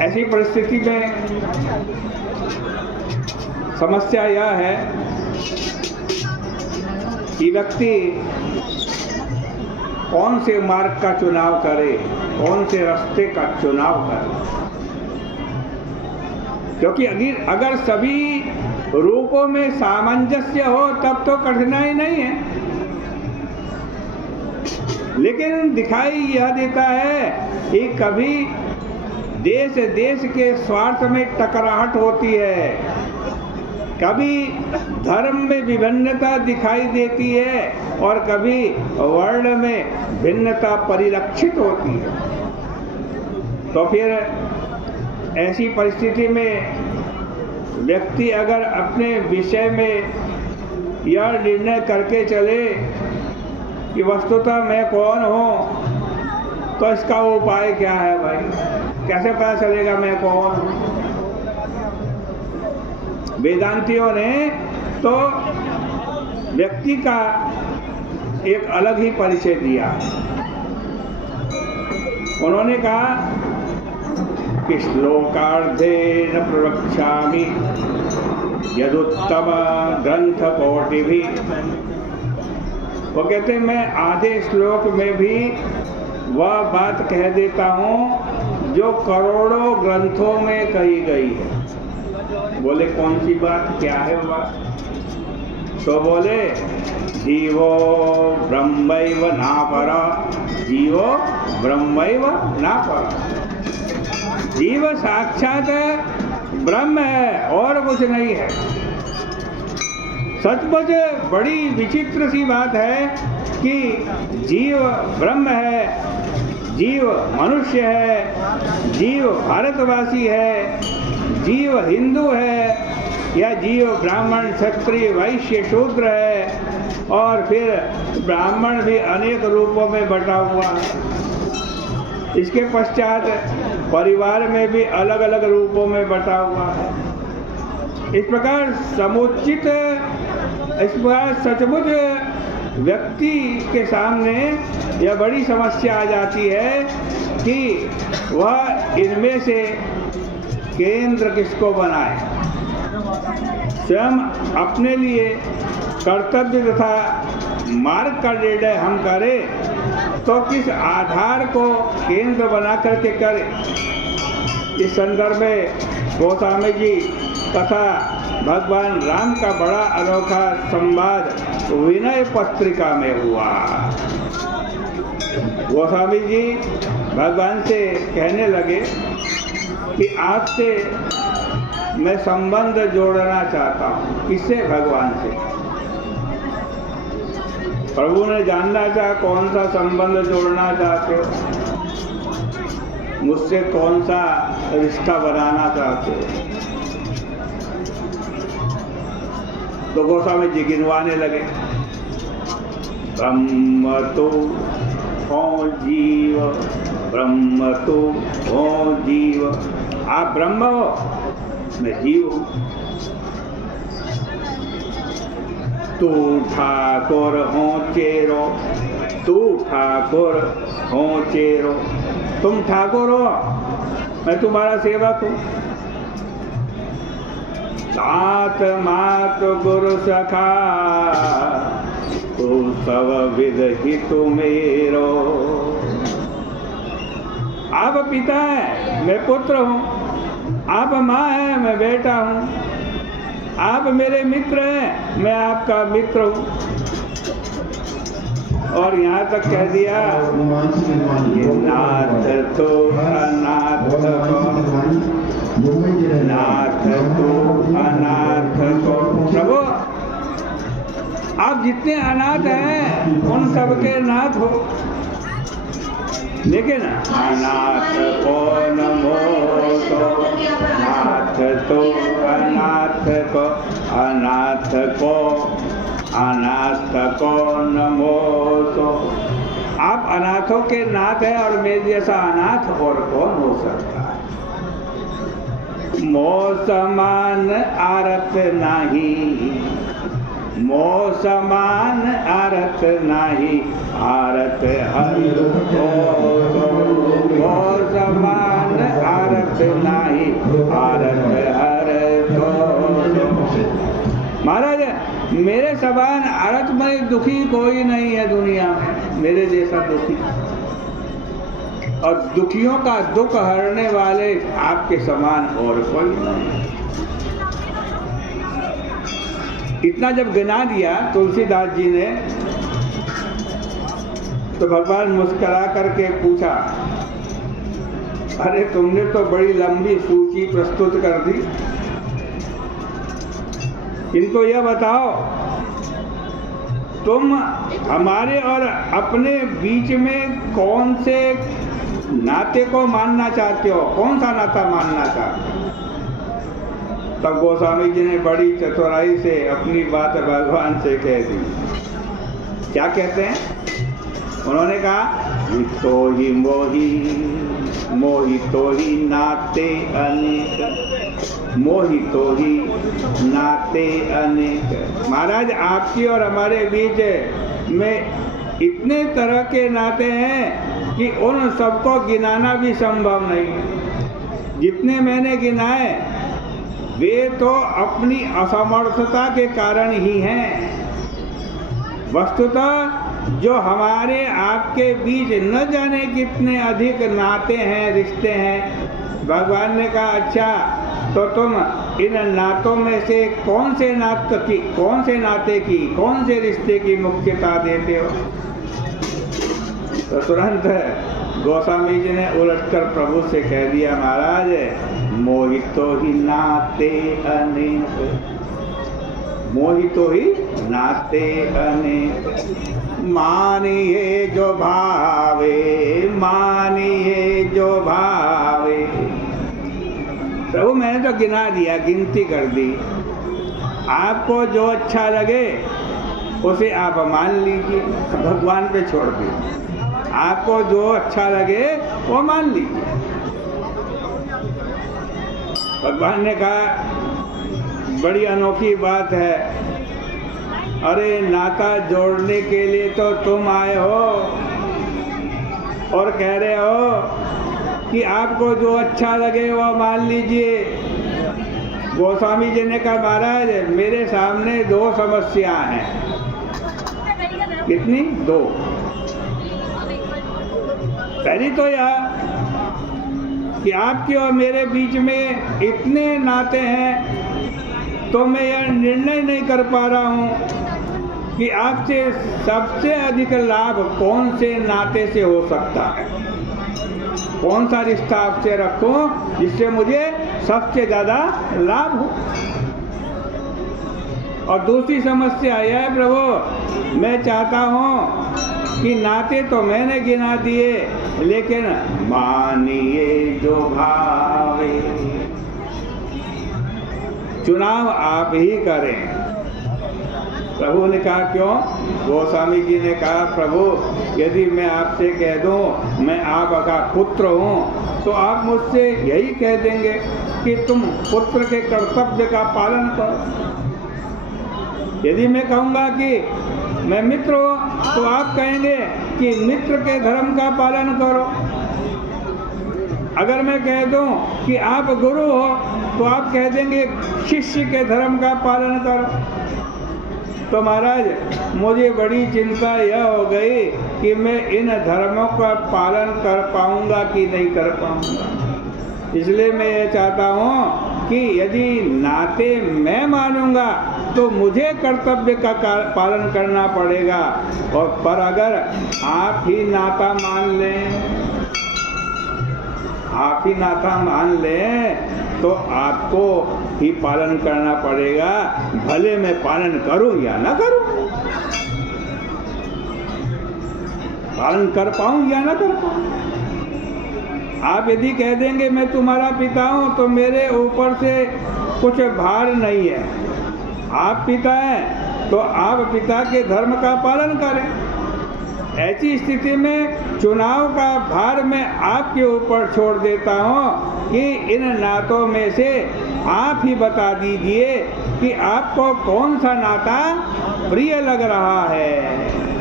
ऐसी परिस्थिति में समस्या यह है कि व्यक्ति कौन से मार्ग का चुनाव करे, कौन से रास्ते का चुनाव करे, क्योंकि अगर सभी रूपों में सामंजस्य हो तब तो कठिनाई नहीं है, लेकिन दिखाई यह देता है कि कभी देश के स्वार्थ में टकराहट होती है, कभी धर्म में विभिन्नता दिखाई देती है और कभी वर्ण में भिन्नता परिलक्षित होती है। तो फिर ऐसी परिस्थिति में व्यक्ति अगर अपने विषय में यह निर्णय करके चले कि वस्तुतः मैं कौन हूँ, तो इसका उपाय क्या है भाई? कैसे पता चलेगा मैं कौन हूँ? वेदांतियों ने तो व्यक्ति का एक अलग ही परिचय दिया। उन्होंने कहा कि श्लोकार्धेन प्रवक्ष्यामि यदुत्तम ग्रंथ कोटिभिः। वो कहते हैं मैं आधे श्लोक में भी वह बात कह देता हूँ जो करोड़ों ग्रंथों में कही गई है। बोले कौन सी बात, क्या है वो बात? तो बोले जीवो ब्रह्मैव नापरा, जीवो ब्रह्मैव नापरा। जीव साक्षात ब्रह्म है और कुछ नहीं है। सचमुच बड़ी विचित्र सी बात है कि जीव ब्रह्म है, जीव मनुष्य है, जीव भारतवासी है, जीव हिंदू है, या जीव ब्राह्मण क्षत्रिय वैश्य शूद्र है, और फिर ब्राह्मण भी अनेक रूपों में बटा हुआ है। इसके पश्चात परिवार में भी अलग अलग रूपों में बटा हुआ है। इस प्रकार समुचित, इस प्रकार सचमुच व्यक्ति के सामने यह बड़ी समस्या आ जाती है कि वह इनमें से केंद्र किसको बनाए। स्वयं अपने लिए कर्तव्य तथा मार्ग का निर्णय हम करें तो किस आधार को केंद्र बना करके करें। इस संदर्भ में गोस्वामी जी तथा भगवान राम का बड़ा अनोखा संवाद विनय पत्रिका में हुआ। गोस्वामी जी भगवान से कहने लगे कि आपसे मैं संबंध जोड़ना चाहता हूँ। किससे? भगवान से। प्रभु ने जानना चाहा कौन सा संबंध जोड़ना चाहते हो, मुझसे कौन सा रिश्ता बनाना चाहते हो। तो गोस्वामी जी गिनवाने लगे, ब्रह्म तो हो जीव, ब्रह्म तो हो जीव। आप ब्रह्म हो, मैं जीव हूँ। तू ठाकुर हो चेरो, तू ठाकुर हो चेरो। तुम ठाकुर हो, मैं तुम्हारा सेवक हूँ। तात मात गुरु सखा, तू सब विद हितु मेरो। आप पिता है, मैं पुत्र हूँ। आप माँ है, मैं बेटा हूँ। आप मेरे मित्र हैं, मैं आपका मित्र हूँ। और यहाँ तक कह दिया, नाथ तो अनाथ को, नाथ तो अनाथ को। प्रभु आप जितने अनाथ हैं उन सबके नाथ हो, लेकिन अनाथ को नमो तो, नाथ तो अनाथ को, अनाथ को, अनाथ को नमो तो। आप अनाथों के नाथ हैं और मेरे जैसा अनाथ और कौन हो सकता है। मो समान आरत नहीं, मोह समान आरत नाही, आरत हर मोह समान आरत नाही, आरत हर महाराज मेरे समान आरतमय दुखी कोई नहीं है दुनिया में, मेरे जैसा दुखी। और दुखियों का दुख हरने वाले आपके समान और कोई नहीं। इतना जब गिना दिया तुलसीदास जी ने, तो भगवान मुस्कुरा करके पूछा, अरे तुमने तो बड़ी लंबी सूची प्रस्तुत कर दी, इनको यह बताओ तुम हमारे और अपने बीच में कौन से नाते को मानना चाहते हो, कौन सा नाता मानना चाहते हो? तब गोस्वामी जी ने बड़ी चतुराई से अपनी बात भगवान से कह दी। क्या कहते हैं? उन्होंने कहा, तो ही मोही मोही तो ही नाते अनेक, मोही तो ही नाते अनेक। महाराज आपकी और हमारे बीच में इतने तरह के नाते हैं कि उन सबको गिनाना भी संभव नहीं है। जितने मैंने गिनाए वे तो अपनी असमर्थता के कारण ही हैं। वस्तुतः जो हमारे आपके बीच न जाने कितने अधिक नाते हैं, रिश्ते हैं। भगवान ने कहा, अच्छा तो तुम इन नातों में से कौन से नाते की, कौन से रिश्ते की मुख्यता देते हो? तो तुरंत गोस्वामी जी ने उलटकर प्रभु से कह दिया, महाराज मोहितो ही नाते अनेक, मोहितो ही नाते अनेक। मानिए जो भावे, मानिए जो भावे। प्रभु मैंने तो गिना दिया, गिनती कर दी। आपको जो अच्छा लगे उसे आप मान लीजिए, भगवान पे छोड़ दीजिए। आपको जो अच्छा लगे वो मान लीजिए। भगवान ने कहा, बड़ी अनोखी बात है, अरे नाता जोड़ने के लिए तो तुम आए हो और कह रहे हो कि आपको जो अच्छा लगे वो मान लीजिए। गोस्वामी जी ने कहा, महाराज मेरे सामने दो समस्या हैं। कितनी? दो। पहली तो यह कि आपके और मेरे बीच में इतने नाते हैं, तो मैं यह निर्णय नहीं कर पा रहा हूँ कि आपसे सबसे अधिक लाभ कौन से नाते से हो सकता है, कौन सा रिश्ता आपसे रखूं जिससे मुझे सबसे ज़्यादा लाभ हो। और दूसरी समस्या यह है, प्रभु मैं चाहता हूँ कि नाते तो मैंने गिना दिए, लेकिन मानिए जो भावे, चुनाव आप ही करें। प्रभु ने कहा, क्यों? गोस्वामी जी ने कहा, प्रभु यदि मैं आपसे कह दूं मैं आपका पुत्र हूं, तो आप मुझसे यही कह देंगे कि तुम पुत्र के कर्तव्य का पालन करो। यदि मैं कहूँगा कि मैं मित्र हूँ, तो आप कहेंगे कि मित्र के धर्म का पालन करो। अगर मैं कह दूं कि आप गुरु हो, तो आप कह देंगे शिष्य के धर्म का पालन करो। तो महाराज मुझे बड़ी चिंता यह हो गई कि मैं इन धर्मों का पालन कर पाऊंगा कि नहीं कर पाऊंगा। इसलिए मैं ये चाहता हूँ कि यदि नाते मैं मानूंगा तो मुझे कर्तव्य का पालन करना पड़ेगा, और पर अगर आप ही नाता मान लें, आप ही नाता मान लें तो आपको ही पालन करना पड़ेगा, भले मैं पालन करूं या ना करूं, पालन कर पाऊं या ना कर पाऊं। आप यदि कह देंगे मैं तुम्हारा पिता हूं, तो मेरे ऊपर से कुछ भार नहीं है। आप पिता हैं तो आप पिता के धर्म का पालन करें। ऐसी स्थिति में चुनाव का भार मैं आपके ऊपर छोड़ देता हूँ कि इन नातों में से आप ही बता दीजिए कि आपको कौन सा नाता प्रिय लग रहा है।